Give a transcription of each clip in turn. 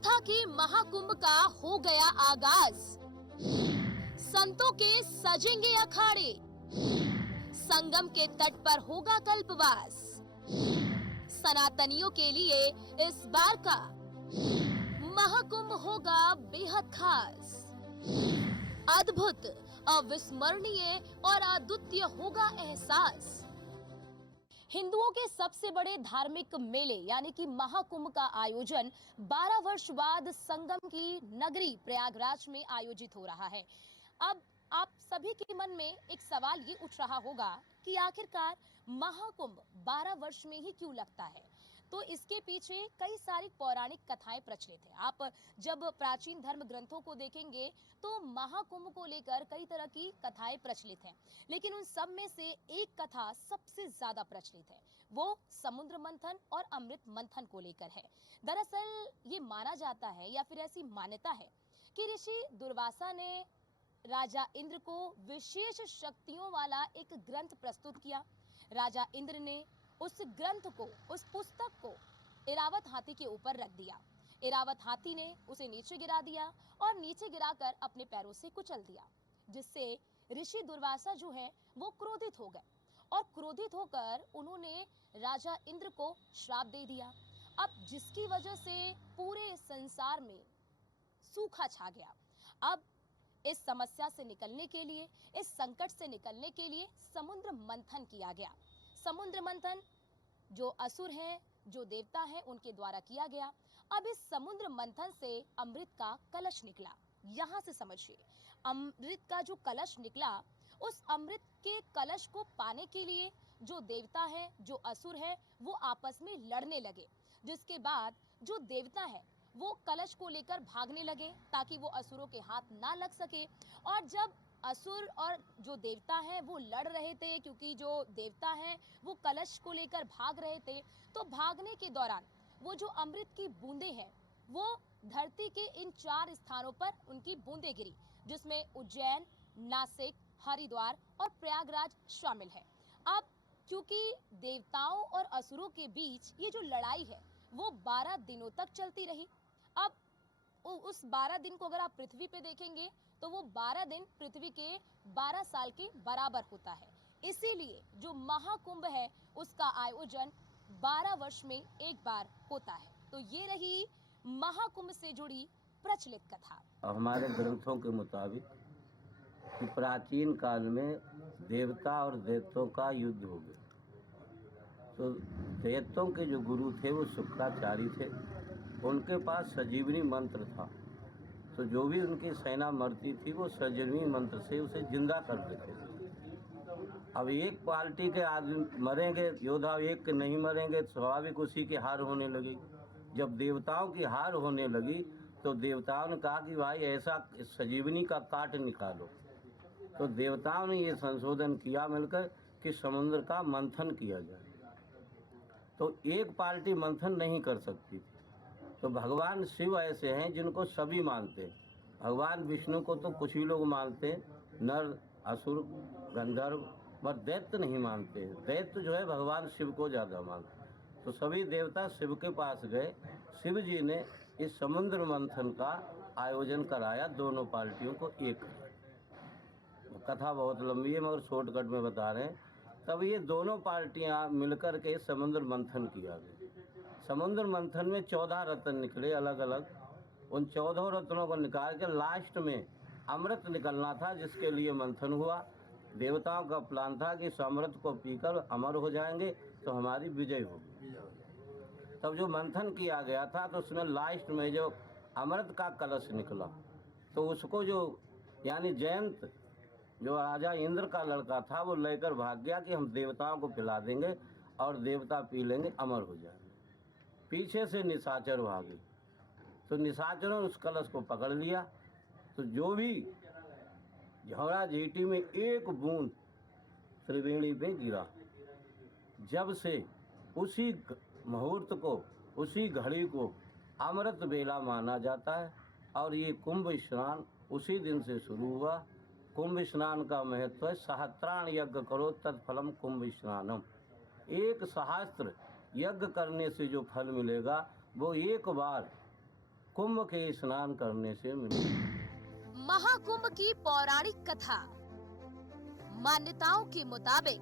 आस्था के महाकुंभ का हो गया आगाज। संतों के सजेंगे अखाड़े, संगम के तट पर होगा कल्पवास। सनातनियों के लिए इस बार का महाकुंभ होगा बेहद खास। अद्भुत, अविस्मरणीय और अद्वितीय होगा एहसास। हिंदुओं के सबसे बड़े धार्मिक मेले यानी कि महाकुंभ का आयोजन 12 वर्ष बाद संगम की नगरी प्रयागराज में आयोजित हो रहा है। अब आप सभी के मन में एक सवाल ये उठ रहा होगा कि आखिरकार महाकुंभ 12 वर्ष में ही क्यों लगता है। तो इसके पीछे कई सारी पौराणिक कथाएं प्रचलित हैं। आप जब प्राचीन धर्म ग्रंथों को देखेंगे तो महाकुंभ को लेकर कई तरह की कथाएं प्रचलित हैं, लेकिन उन सब में से एक कथा सबसे ज्यादा प्रचलित है। वो समुद्र मंथन और अमृत मंथन को लेकर है। दरअसल ये माना जाता है या फिर ऐसी मान्यता है कि ऋषि दुर्वासा ने राजा इंद्र को विशेष शक्तियों वाला एक ग्रंथ प्रस्तुत किया। राजा इंद्र ने उस ग्रंथ को, उस पुस्तक को इरावत हाथी के ऊपर रख दिया। इरावत हाथी ने उसे नीचे गिरा दिया और नीचे गिराकर अपने पैरों से कुचल दिया, जिससे ऋषि दुर्वासा जो है वो क्रोधित हो गए और क्रोधित होकर उन्होंने राजा इंद्र को श्राप दे दिया। अब जिसकी वजह से पूरे संसार में सूखा छा गया। अब इस समस्या से निकलने के लिए, इस संकट से निकलने के लिए समुद्र मंथन किया गया। समुद्र मंथन जो असुर हैं, जो देवता हैं, उनके द्वारा किया गया। अब इस समुद्र मंथन से अमृत का कलश निकला। यहां से समझिए, अमृत का जो कलश निकला, उस अमृत के कलश को पाने के लिए जो देवता है, जो असुर है, वो आपस में लड़ने लगे। जिसके बाद जो देवता है वो कलश को लेकर भागने लगे ताकि वो असुरों के हाथ ना लग सके। और जब असुर और जो देवता हैं वो लड़ रहे थे, क्योंकि जो देवता हैं वो कलश को लेकर भाग रहे थे, तो भागने के दौरान वो जो अमृत की बूंदें हैं वो धरती के इन 4 स्थानों पर उनकी बूंदें गिरी, जिसमें उज्जैन, नासिक, हरिद्वार और प्रयागराज शामिल है। अब क्योंकि देवताओं और असुरों के बीच ये जो लड़ाई है वो 12 दिनों तक चलती रही। अब उस 12 दिन को अगर आप पृथ्वी पे देखेंगे तो वो 12 दिन पृथ्वी के 12 साल के बराबर होता है। इसीलिए जो महाकुंभ है उसका आयोजन 12 वर्ष में एक बार होता है। तो ये रही महाकुंभ से जुड़ी प्रचलित कथा। हमारे ग्रंथों के मुताबिक कि प्राचीन काल में देवता और दैत्यों का युद्ध हो गया। तो दैत्यों के जो गुरु थे वो शुक्राचार्य थे। उनके पास संजीवनी मंत्र था। तो जो भी उनकी सेना मरती थी वो संजीवनी मंत्र से उसे जिंदा कर देते थे। अब एक पार्टी के आदमी मरेंगे, योद्धा एक के नहीं मरेंगे, स्वाभाविक उसी की हार होने लगी। जब देवताओं की हार होने लगी तो देवताओं ने कहा कि भाई ऐसा संजीवनी का काट निकालो। तो देवताओं ने ये संशोधन किया मिलकर कि समुद्र का मंथन किया जाए। तो एक पार्टी मंथन नहीं कर सकती थी। तो भगवान शिव ऐसे हैं जिनको सभी मानते हैं। भगवान विष्णु को तो कुछ ही लोग मानते हैं, नर, असुर, गंधर्व, पर दैत्य नहीं मानते हैं। दैत्य जो है भगवान शिव को ज़्यादा मानते हैं। तो सभी देवता शिव के पास गए। शिव जी ने इस समुद्र मंथन का आयोजन कराया, दोनों पार्टियों को एक। कथा बहुत लंबी है मगर शॉर्टकट में बता रहे हैं। तब ये दोनों पार्टियां मिलकर के समुद्र मंथन किया गया। समुद्र मंथन में 14 रत्न निकले अलग अलग। उन 14 रत्नों को निकाल के लास्ट में अमृत निकलना था, जिसके लिए मंथन हुआ। देवताओं का प्लान था कि इस अमृत को पीकर अमर हो जाएंगे तो हमारी विजय होगी। तब जो मंथन किया गया था तो उसमें लास्ट में जो अमृत का कलश निकला, तो उसको जो यानी जयंत जो राजा इंद्र का लड़का था वो लेकर भाग गया कि हम देवताओं को पिला देंगे और देवता पी लेंगे, अमर हो जाएंगे। पीछे से निशाचर भागे, तो निशाचरों ने उस कलश को पकड़ लिया। तो जो भी झौड़ा झीटी में एक बूंद त्रिवेणी पे गिरा, जब से उसी मुहूर्त को, उसी घड़ी को अमृत बेला माना जाता है। और ये कुंभ स्नान उसी दिन से शुरू हुआ। कुंभ स्नान का महत्व है, सहस्त्राण यज्ञ करो तत्फलम कुंभ स्नानम। एक सहस्त्र यज्ञ करने से जो फल मिलेगा वो एक बार कुंभ के स्नान करने से मिलती है। महाकुंभ की पौराणिक कथा। मान्यताओं के मुताबिक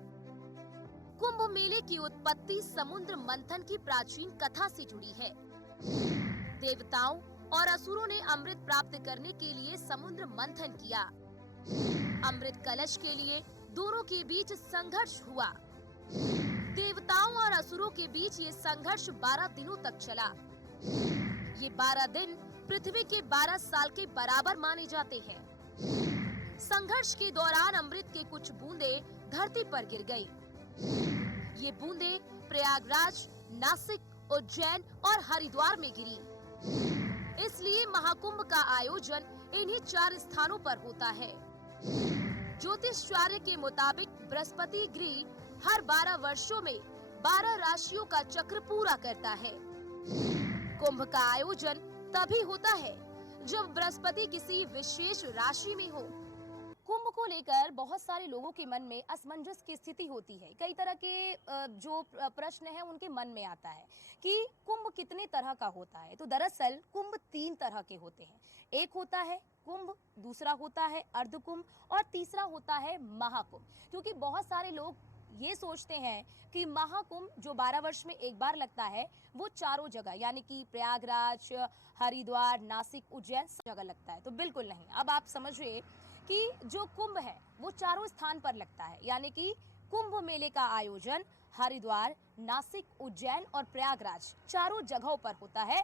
कुंभ मेले की उत्पत्ति समुद्र मंथन की प्राचीन कथा से जुड़ी है। देवताओं और असुरों ने अमृत प्राप्त करने के लिए समुद्र मंथन किया। अमृत कलश के लिए दोनों के बीच संघर्ष हुआ। देवताओं और असुरों के बीच ये संघर्ष 12 दिनों तक चला। ये 12 दिन पृथ्वी के 12 साल के बराबर माने जाते हैं। संघर्ष के दौरान अमृत के कुछ बूंदे धरती पर गिर गई। ये बूंदे प्रयागराज, नासिक, उज्जैन और हरिद्वार में गिरी। इसलिए महाकुंभ का आयोजन इन्हीं 4 स्थानों पर होता है। ज्योतिषाचार्य के मुताबिक बृहस्पति ग्रह हर 12 वर्षों में 12 राशियों का चक्र पूरा करता है। कुंभ का आयोजन तभी होता है जब बृहस्पति किसी विशेष राशि में हो। कुंभ को लेकर बहुत सारे लोगों के मन में असमंजस की स्थिति होती है। कई तरह के जो प्रश्न है उनके मन में आता है कि कुंभ कितने तरह का होता है। तो दरअसल कुंभ 3 तरह के होते हैं। एक होता है कुंभ, दूसरा होता है अर्धकुंभ और तीसरा होता है महाकुंभ। क्योंकि बहुत सारे लोग ये सोचते हैं कि महाकुंभ जो 12 वर्ष में एक बार लगता है वो चारों जगह यानी कि प्रयागराज, हरिद्वार, नासिक, उज्जैन सब जगह लगता है। तो बिल्कुल नहीं। अब आप समझिए कि जो कुंभ है वो चारों स्थान पर लगता है, यानी कि कुंभ मेले का आयोजन हरिद्वार, नासिक, उज्जैन और प्रयागराज चारों जगहों पर होता है,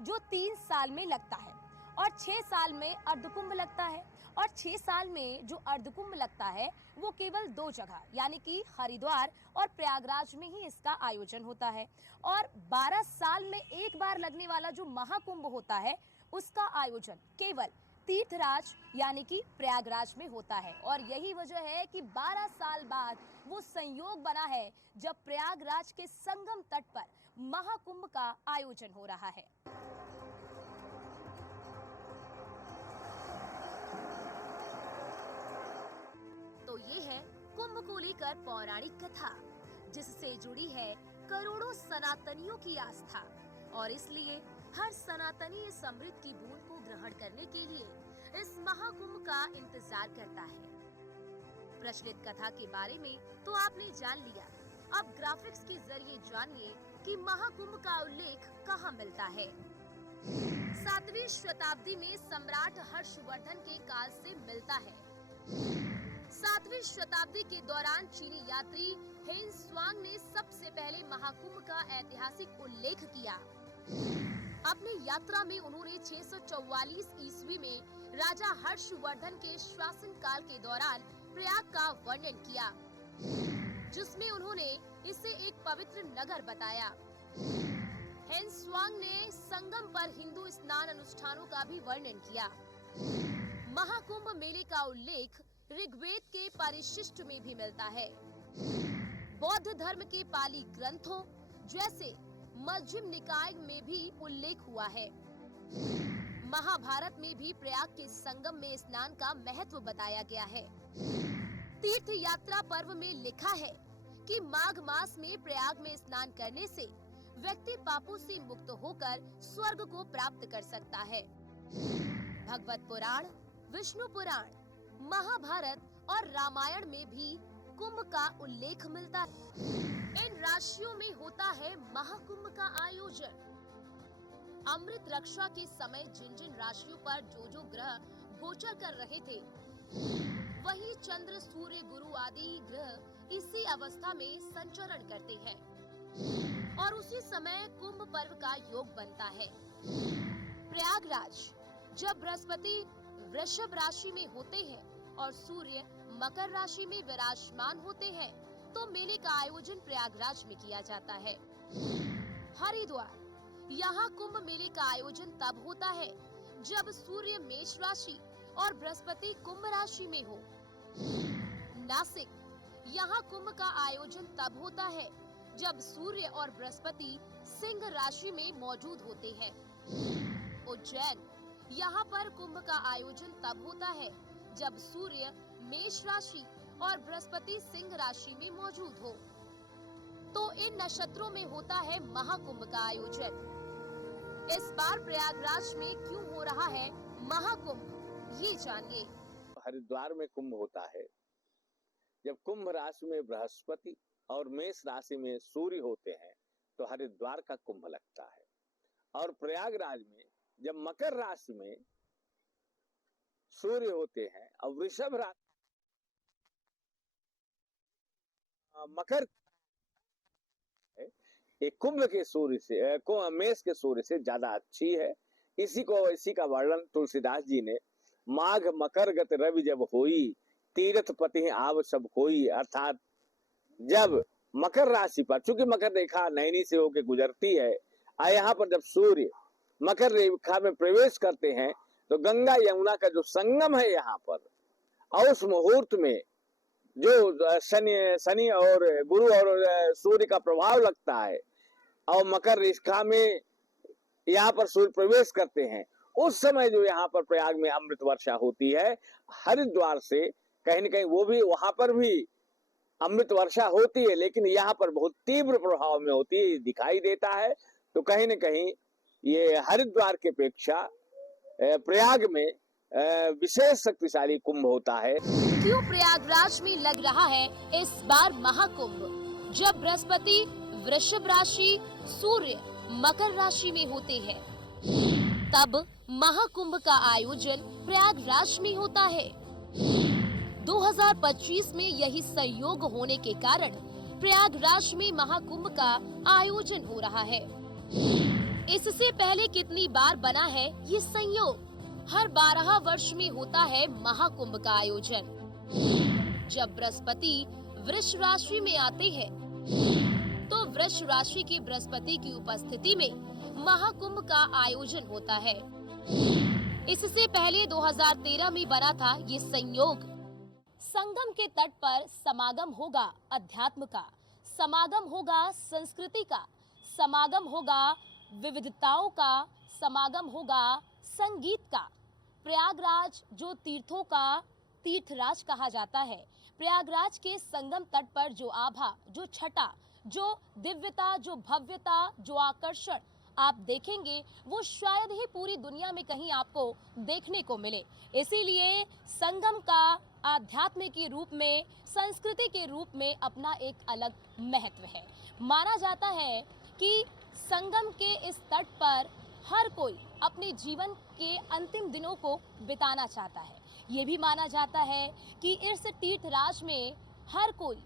जो 3 साल में लगता है। और 6 साल में अर्धकुंभ लगता है। और 6 साल में जो अर्धकुंभ लगता है वो केवल 2 जगह यानी कि हरिद्वार और प्रयागराज में ही इसका आयोजन होता है। और 12 साल में एक बार लगने वाला जो महाकुंभ होता है उसका आयोजन केवल तीर्थराज यानी कि प्रयागराज में होता है। और यही वजह है कि 12 साल बाद वो संयोग बना है जब प्रयागराज के संगम तट पर महाकुंभ का आयोजन हो रहा है। तो ये है कुंभ को लेकर पौराणिक कथा, जिससे जुड़ी है करोड़ों सनातनियों की आस्था। और इसलिए हर सनातनी इस अमृत की बूंद को ग्रहण करने के लिए इस महाकुंभ का इंतजार करता है। प्रचलित कथा के बारे में तो आपने जान लिया। अब ग्राफिक्स के जरिए जानिए कि महाकुंभ का उल्लेख कहाँ मिलता है। 7वीं शताब्दी में सम्राट हर्षवर्धन के काल से मिलता है। 7वीं शताब्दी के दौरान चीनी यात्री हेन स्वांग ने सबसे पहले महाकुंभ का ऐतिहासिक उल्लेख किया। अपनी यात्रा में उन्होंने 644 ईस्वी में राजा हर्षवर्धन के शासन काल के दौरान प्रयाग का वर्णन किया, जिसमें उन्होंने इसे एक पवित्र नगर बताया। हेन स्वांग ने संगम पर हिंदू स्नान अनुष्ठानों का भी वर्णन किया। महाकुंभ मेले का उल्लेख ऋग्वेद के परिशिष्ट में भी मिलता है। बौद्ध धर्म के पाली ग्रंथों जैसे मध्यम निकाय में भी उल्लेख हुआ है। महाभारत में भी प्रयाग के संगम में स्नान का महत्व बताया गया है। तीर्थ यात्रा पर्व में लिखा है कि माघ मास में प्रयाग में स्नान करने से व्यक्ति पापों से मुक्त होकर स्वर्ग को प्राप्त कर सकता है। भगवत पुराण, विष्णु पुराण, महाभारत और रामायण में भी कुंभ का उल्लेख मिलता है। इन राशियों में होता है महाकुंभ का आयोजन। अमृत रक्षा के समय जिन जिन राशियों पर जो ग्रह गोचर कर रहे थे, वही चंद्र, सूर्य, गुरु आदि ग्रह इसी अवस्था में संचरण करते हैं और उसी समय कुंभ पर्व का योग बनता है। प्रयागराज जब बृहस्पति वृषभ राशि में होते हैं और सूर्य मकर राशि में विराजमान होते हैं तो मेले का आयोजन प्रयागराज में किया जाता है। हरिद्वार, यहाँ कुंभ मेले का आयोजन तब होता है जब सूर्य मेष राशि और बृहस्पति कुंभ राशि में हो। नासिक, यहाँ कुंभ का आयोजन तब होता है जब सूर्य और बृहस्पति सिंह राशि में मौजूद होते हैं। उज्जैन, यहाँ पर कुंभ का आयोजन तब होता है जब सूर्य मेष राशि और बृहस्पति सिंह राशि में मौजूद हो। तो इन नक्षत्रों में होता है महाकुंभ का आयोजन। इस बार प्रयागराज में क्यों हो रहा है महाकुंभ, ये जानिए। हरिद्वार में कुंभ होता है। जब कुंभ राशि में बृहस्पति और मेष राशि में सूर्य होते हैं तो हरिद्वार का कुंभ लगता है। और प्रयागराज में जब मकर राशि में सूर्य होते हैं और वृषभ राशि मकर एक कुंभ के सूर्य से मेष के सूर्य से ज्यादा अच्छी है। इसी का वर्णन तुलसीदास जी ने माघ मकर गत रवि जब होई तीर्थ पति आव सब कोई, अर्थात जब मकर राशि पर, चूंकि मकर रेखा नैनी से होकर गुजरती है और यहाँ पर जब सूर्य मकर रेखा में प्रवेश करते हैं तो गंगा यमुना का जो संगम है यहाँ पर, और उस मुहूर्त में जो शनि और गुरु और सूर्य का प्रभाव लगता है और मकर रेखा में यहाँ पर सूर्य प्रवेश करते हैं, उस समय जो यहाँ पर प्रयाग में अमृत वर्षा होती है हरिद्वार से, कहीं न कहीं वो भी वहां पर भी अमृत वर्षा होती है, लेकिन यहाँ पर बहुत तीव्र प्रभाव में होती है, दिखाई देता है। तो कहीं न कहीं ये हरिद्वार की अपेक्षा प्रयाग में विशेष शक्तिशाली कुंभ होता है। क्यों प्रयागराज में लग रहा है इस बार महाकुंभ? जब बृहस्पति वृषभ राशि, सूर्य मकर राशि में होते हैं, तब महाकुंभ का आयोजन प्रयागराज में होता है। 2025 में यही संयोग होने के कारण प्रयागराज में महाकुंभ का आयोजन हो रहा है। इससे पहले कितनी बार बना है ये संयोग? हर 12 वर्ष में होता है महाकुंभ का आयोजन। जब बृहस्पति वृष राशि में आते हैं तो वृष राशि की बृहस्पति की उपस्थिति में महाकुंभ का आयोजन होता है। इससे पहले 2013 में बना था ये संयोग। संगम के तट पर समागम होगा अध्यात्म का, समागम होगा संस्कृति का, समागम होगा विविधताओं का, समागम होगा संगीत का। प्रयागराज जो तीर्थों का तीर्थराज कहा जाता है, प्रयागराज के संगम तट पर जो आभा, जो छटा, जो दिव्यता, जो भव्यता, जो आकर्षण आप देखेंगे वो शायद ही पूरी दुनिया में कहीं आपको देखने को मिले। इसीलिए संगम का आध्यात्म के रूप में, संस्कृति के रूप में अपना एक अलग महत्व है। माना जाता है कि संगम के इस तट पर हर कोई अपने जीवन के अंतिम दिनों को बिताना चाहता है। ये भी माना जाता है कि इस तीर्थराज में हर कोई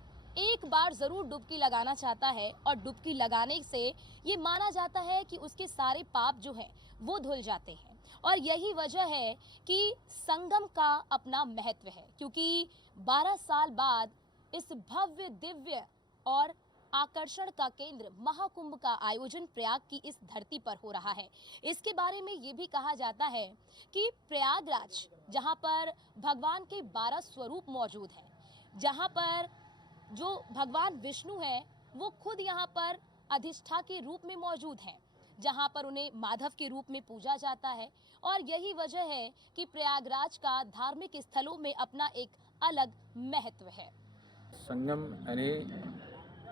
एक बार जरूर डुबकी लगाना चाहता है और डुबकी लगाने से ये माना जाता है कि उसके सारे पाप जो है वो धुल जाते हैं। और यही वजह है कि संगम का अपना महत्व है, क्योंकि 12 साल बाद इस भव्य दिव्य और आकर्षण का केंद्र महाकुंभ का आयोजन प्रयाग की इस धरती पर हो रहा है। इसके बारे में ये भी कहा जाता है कि प्रयागराज, जहाँ पर भगवान के 12 स्वरूप मौजूद हैं, जहाँ पर जो भगवान विष्णु है वो खुद यहाँ पर अधिष्ठा के रूप में मौजूद है, जहाँ पर उन्हें माधव के रूप में पूजा जाता है। और यही वजह है कि प्रयागराज का धार्मिक स्थलों में अपना एक अलग महत्व है। संगम यानी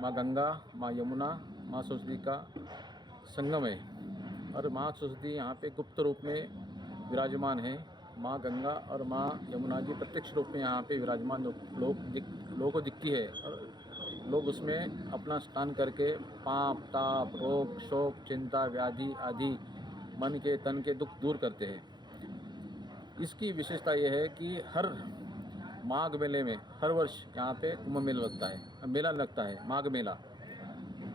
माँ गंगा, माँ यमुना, माँ सरस्वती का संगम है और माँ सरस्वती यहाँ पे गुप्त रूप में विराजमान है। माँ गंगा और माँ यमुना जी प्रत्यक्ष रूप में यहाँ पे विराजमान लोगों को दिखती है और लोग उसमें अपना स्नान करके पाप, ताप, रोग, शोक, चिंता, व्याधि आदि मन के तन के दुख दूर करते हैं। इसकी विशेषता यह है कि हर माघ मेले में हर वर्ष यहाँ पे कुंभ मेला लगता है, मेला लगता है माघ मेला,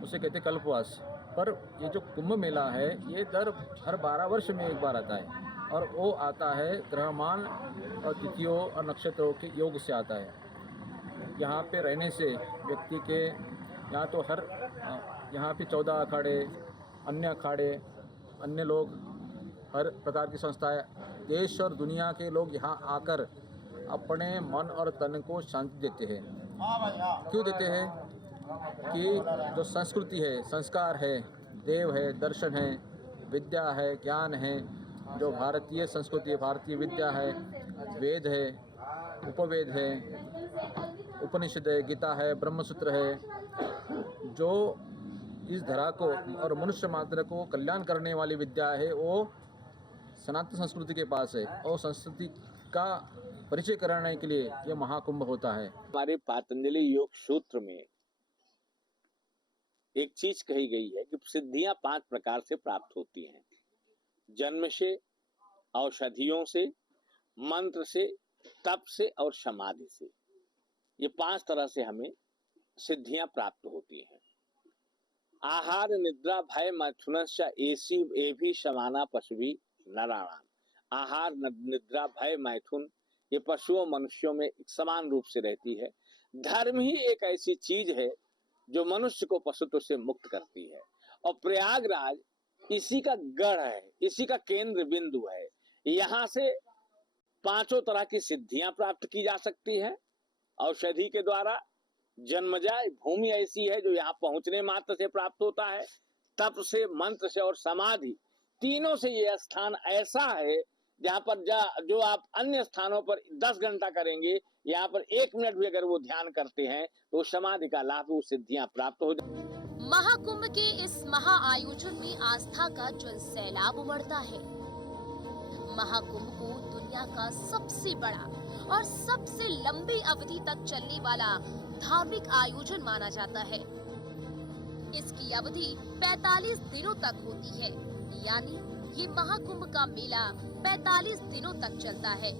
उसे कहते हैं कल्पवास। पर ये जो कुंभ मेला है ये हर 12 वर्ष में एक बार आता है और वो आता है ग्रहमान और तिथियों और नक्षत्रों के योग से आता है। यहाँ पे रहने से व्यक्ति के यहाँ तो यहाँ पे 14 अखाड़े, अन्य अखाड़े, अन्य लोग, हर प्रकार की संस्थाएं, देश और दुनिया के लोग यहाँ आकर अपने मन और तन को शांति देते हैं। क्यों देते हैं? कि जो संस्कृति है, संस्कार है, देव है, दर्शन है, विद्या है, ज्ञान है, जो भारतीय संस्कृति है, भारतीय विद्या है, वेद है, उपवेद है, उपनिषद है, गीता है, ब्रह्मसूत्र है, जो इस धरा को और मनुष्य मात्र को कल्याण करने वाली विद्या है वो सनातन संस्कृति के पास है और संस्कृति का परिचय कराने के लिए यह महाकुंभ होता है। हमारे पतंजलि योग सूत्र में एक चीज कही गई है कि सिद्धियां 5 प्रकार से प्राप्त होती हैं। जन्म से, औषधियों से, मंत्र से, तप से और समाधि से। ये 5 तरह से हमें सिद्धियां प्राप्त होती हैं। आहार निद्रा भय मैथुनश्च एसी एभी समाना पशुभी नराणाम। आहार निद्रा भय मैथुन ये पशुओं मनुष्यों में समान रूप से रहती है। धर्म ही एक ऐसी चीज है जो मनुष्य को पशुत्व से मुक्त करती है और प्रयागराज इसी का गढ़ है, इसी का केंद्र बिंदु है। यहाँ से 5 तरह की सिद्धियां प्राप्त की जा सकती है। औषधि के द्वारा जन्मजाय भूमि ऐसी है जो यहाँ पहुंचने मात्र से प्राप्त होता है। तप से, मंत्र से और समाधि तीनों से ये स्थान ऐसा है जहाँ पर जो आप अन्य स्थानों पर 10 घंटा करेंगे, यहाँ पर 1 मिनट भी अगर वो ध्यान करते हैं तो समाधि का लाभ, वो सिद्धियां प्राप्त हो जाती। महाकुंभ के इस महा आयोजन में आस्था का जन सैलाब उमड़ता है। महाकुंभ को दुनिया का सबसे बड़ा और सबसे लंबी अवधि तक चलने वाला धार्मिक आयोजन माना जाता है। इसकी अवधि 45 दिनों तक होती है, यानी ये महाकुंभ का मेला 45 दिनों तक चलता है,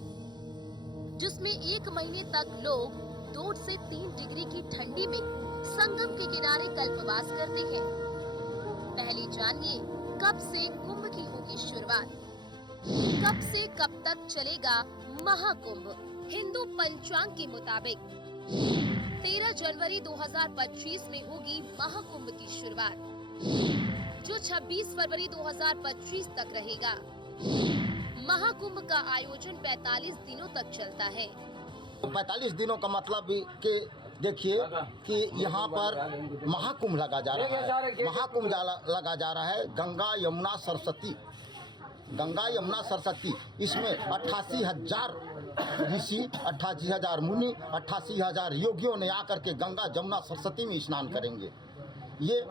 जिसमें 1 महीने तक लोग 2 से 3 डिग्री की ठंडी में संगम के किनारे कल्पवास करते हैं। पहले जानिए कब से कुंभ की होगी शुरुआत, कब से कब तक चलेगा महाकुंभ। हिंदू पंचांग के मुताबिक 13 जनवरी 2025 में होगी महाकुंभ की शुरुआत, जो 26 फरवरी 2025 तक रहेगा। महाकुंभ का आयोजन 45 दिनों तक चलता है। 45 दिनों का मतलब कि देखिए कि यहाँ पर महाकुंभ लगा जा रहा है। महाकुंभ लगा जा रहा है गंगा यमुना सरस्वती, गंगा यमुना सरस्वती। इसमें 88,000 ऋषि, 88,000 मुनि, 88,000 योगियों ने आकर के गंगा जमुना सरस्वती में स्नान करेंगे। ये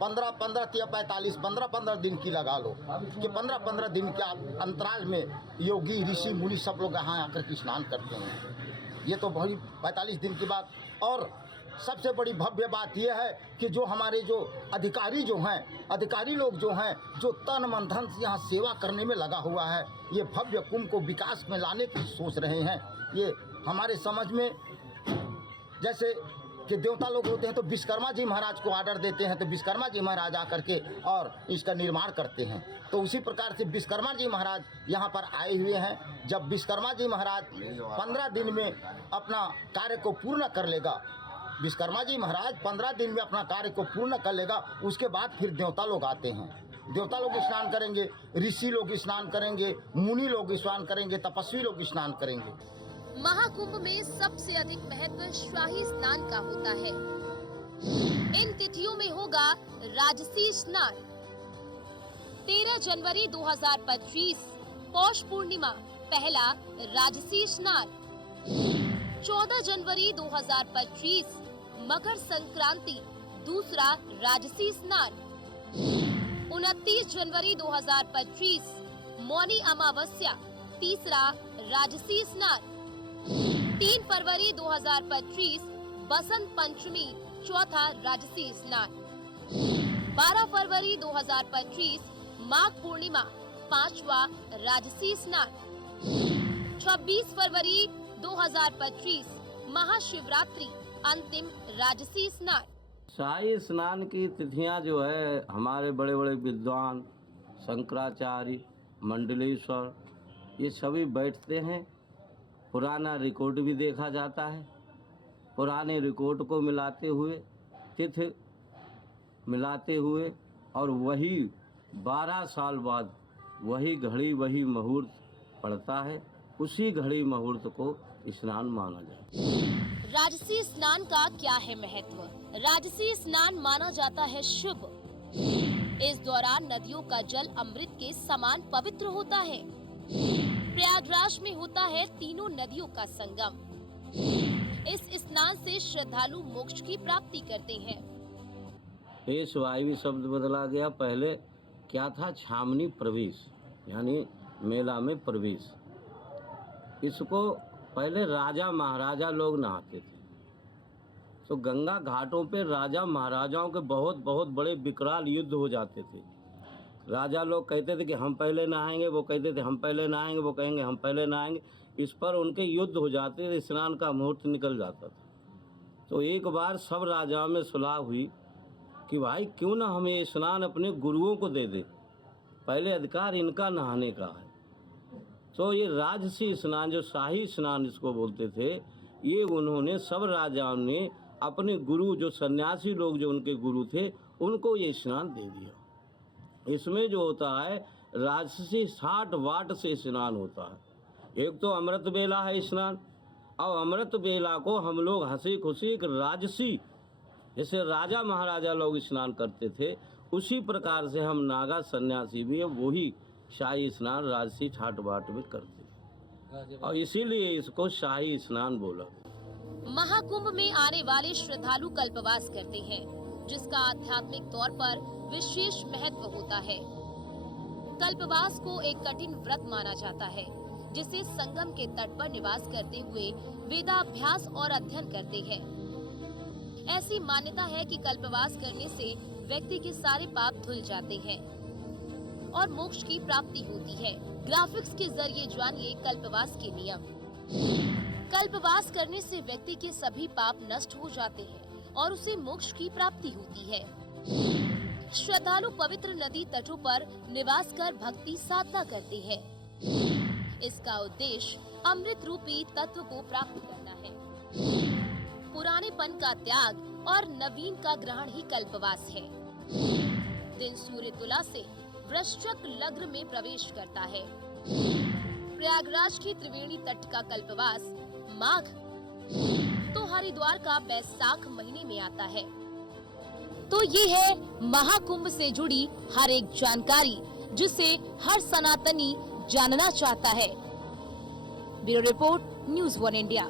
15 दिन की लगा लो कि 15 दिन के अंतराल में योगी ऋषि मुनि सब लोग यहाँ आकर के स्नान करते हैं। ये तो बड़ी 45 दिन की बात। और सबसे बड़ी भव्य बात यह है कि जो हमारे जो अधिकारी लोग जो हैं, जो तन मन धन से यहाँ सेवा करने में लगा हुआ है, ये भव्य कुंभ को विकास में लाने की सोच रहे हैं। ये हमारे समझ में जैसे कि देवता लोग होते हैं तो विश्वकर्मा जी महाराज को ऑर्डर देते हैं, तो विश्वकर्मा जी महाराज आकर के और इसका निर्माण करते हैं। तो उसी प्रकार से विश्वकर्मा जी महाराज यहाँ पर आए हुए हैं। जब विश्वकर्मा जी महाराज 15 दिन में अपना कार्य को पूर्ण कर लेगा, विश्वकर्मा जी महाराज 15 दिन में अपना कार्य को पूर्ण कर लेगा, उसके बाद फिर देवता लोग आते हैं। देवता लोग स्नान करेंगे, ऋषि लोग स्नान करेंगे, मुनि लोग स्नान करेंगे, तपस्वी लोग स्नान करेंगे। महाकुंभ में सबसे अधिक महत्व शाही स्नान का होता है। इन तिथियों में होगा राजसी स्नान। 13 जनवरी 2025 पौष पूर्णिमा पहला राजसी स्नान, 14 जनवरी 2025 मकर संक्रांति दूसरा राजसी स्नान, 29 जनवरी 2025 मौनी अमावस्या तीसरा राजसी स्नान, 3 फरवरी 2025 बसंत पंचमी चौथा राजसी स्नान, 12 फरवरी 2025 माघ पूर्णिमा पांचवा राजसी स्नान, 26 फरवरी 2025 महाशिवरात्रि अंतिम राजसी स्नान। शाही स्नान की तिथियां जो है हमारे बड़े बड़े विद्वान शंकराचार्य, मंडलेश्वर, ये सभी बैठते हैं। पुराना रिकॉर्ड भी देखा जाता है। पुराने रिकॉर्ड को मिलाते हुए, तिथि मिलाते हुए, और वही 12 साल बाद वही घड़ी वही मुहूर्त पड़ता है, उसी घड़ी मुहूर्त को स्नान माना जाता है। राजसी स्नान का क्या है महत्व? राजसी स्नान माना जाता है शुभ। इस दौरान नदियों का जल अमृत के समान पवित्र होता है। प्रयागराज में होता है तीनों नदियों का संगम। इस स्नान से श्रद्धालु मोक्ष की प्राप्ति करते हैं। पेशवाई शब्द बदला गया। पहले क्या था? छामनी प्रवेश, यानी मेला में प्रवेश। इसको पहले राजा महाराजा लोग नहाते थे। तो गंगा घाटों पे राजा महाराजाओं के बहुत बहुत बड़े विकराल युद्ध हो जाते थे। राजा लोग कहते थे कि हम पहले नहाएंगे, वो कहते थे हम पहले नहाएंगे, वो कहेंगे हम पहले नहाएंगे। इस पर उनके युद्ध हो जाते थे, स्नान का मुहूर्त निकल जाता था। तो एक बार सब राजाओं में सुलह हुई कि भाई क्यों ना हम ये स्नान अपने गुरुओं को दे दे, पहले अधिकार इनका नहाने का है। तो ये राजसी स्नान, जो शाही स्नान इसको बोलते थे, ये उन्होंने सब राजाओं ने अपने गुरु, जो सन्यासी लोग जो उनके गुरु थे, उनको ये स्नान दे दिया। इसमें जो होता है राजसी 60 वाट से स्नान होता है। एक तो अमृत बेला है स्नान, और अमृत बेला को हम लोग हंसी खुशी एक राजसी, जैसे राजा महाराजा लोग स्नान करते थे, उसी प्रकार से हम नागा सन्यासी भी वही शाही स्नान राजसी 60 वाट में करते हैं, और इसीलिए इसको शाही स्नान बोला। महाकुंभ में आने वाले श्रद्धालु कल्पवास करते हैं, जिसका आध्यात्मिक तौर पर विशेष महत्व होता है। कल्पवास को एक कठिन व्रत माना जाता है, जिसे संगम के तट पर निवास करते हुए वेदाभ्यास और अध्ययन करते हैं। ऐसी मान्यता है कि कल्पवास करने से व्यक्ति के सारे पाप धुल जाते हैं और मोक्ष की प्राप्ति होती है। ग्राफिक्स के जरिए जानिए कल्पवास के नियम। कल्पवास करने से व्यक्ति के सभी पाप नष्ट हो जाते हैं और उसे मोक्ष की प्राप्ति होती है। श्रद्धालु पवित्र नदी तटों पर निवास कर भक्ति साधना करते हैं। इसका उद्देश्य अमृत रूपी तत्व को प्राप्त करना है। पुरानेपन का त्याग और नवीन का ग्रहण ही कल्पवास है। दिन सूर्य तुला से वृश्चिक लग्न में प्रवेश करता है। प्रयागराज की त्रिवेणी तट का कल्पवास माघ तो हरिद्वार का बैसाख महीने में आता है। तो ये है महाकुंभ से जुड़ी हर एक जानकारी, जिसे हर सनातनी जानना चाहता है। Bureau report, news 1 India.